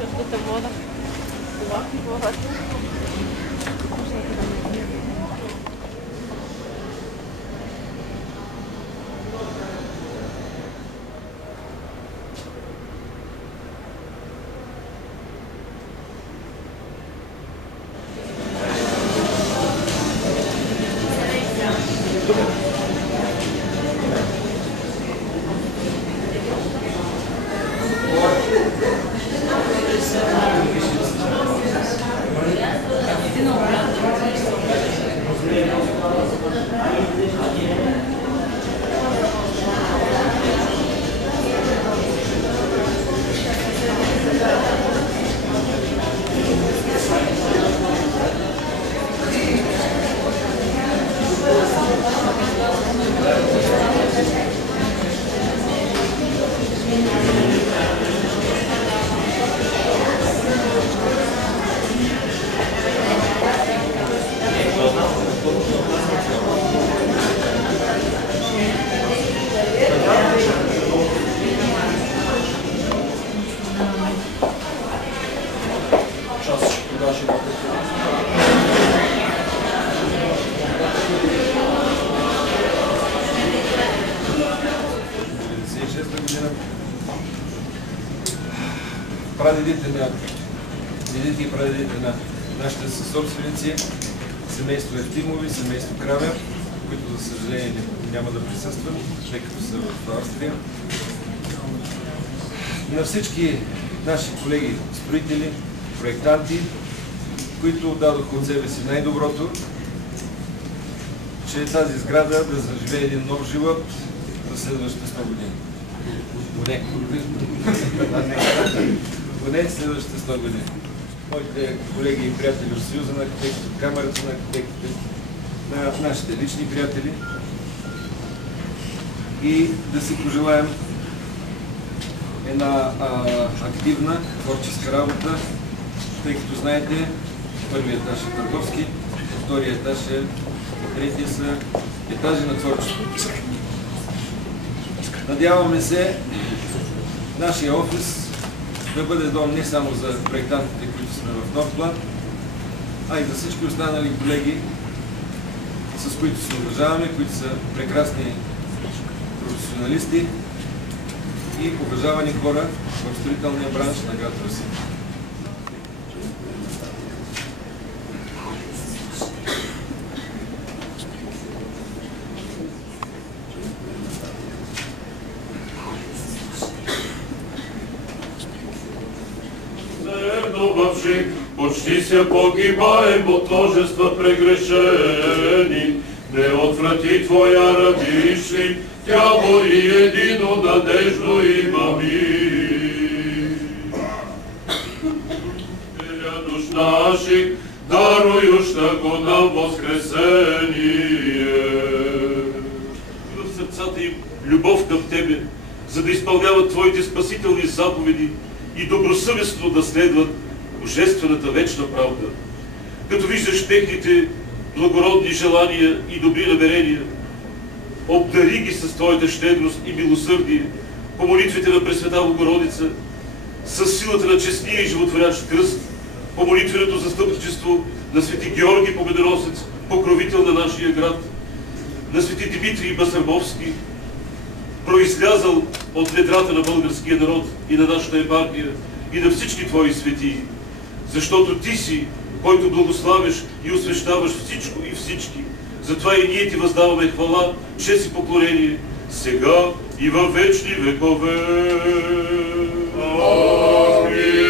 Същата вода. Това главата. Прадедите и прадедите на нашите съсобственици, семейство Евтимови, семейство Кравер, които за съжаление няма да присъстват, тъй като са в Австрия. На всички наши колеги, строители, проектанти, които дадоха от себе си най-доброто, че тази сграда да заживее един нов живот за следващите 100 години. Поне следващите 100 години. Моите колеги и приятели от Съюза на архитектите, от Камерата на архитектите, на нашите лични приятели и да си пожелаем една активна, творческа работа, тъй като знаете, първият етаж е търговски, вторият етаж е, третия са етажи на творчеството. Надяваме се нашия офис да бъде дом не само за проектантите, които сме в нов план, а и за всички останали колеги, с които се уважаваме, които са прекрасни професионалисти и уважавани хора в строителния бранш на град Русе. Почти се погибаем от множества прегрешени, не отврати Твоя радишни, тя бори едино надежно има мир. Теля душ наших, дарующа го нам възкресение. В сърцата им любов към Тебе, за да изпълняват Твоите спасителни заповеди и добросъвестно да следват божествената вечна правда. Като виждаш техните благородни желания и добри намерения, обдари ги с Твоята щедрост и милосърдие по молитвите на Пресвета Богородица, с силата на честния и животворящ кръст, по молитвеното застъпничество на свети Георги Победоносец, покровител на нашия град, на свети Димитрий Басармовски, произлязал от недрата на българския народ и на нашата епархия, и на всички Твои светии, защото Ти си, който благославяш и освещаваш всичко и всички. Затова и ние Ти въздаваме хвала, чест и поклонение, сега и във вечни векове. Амин.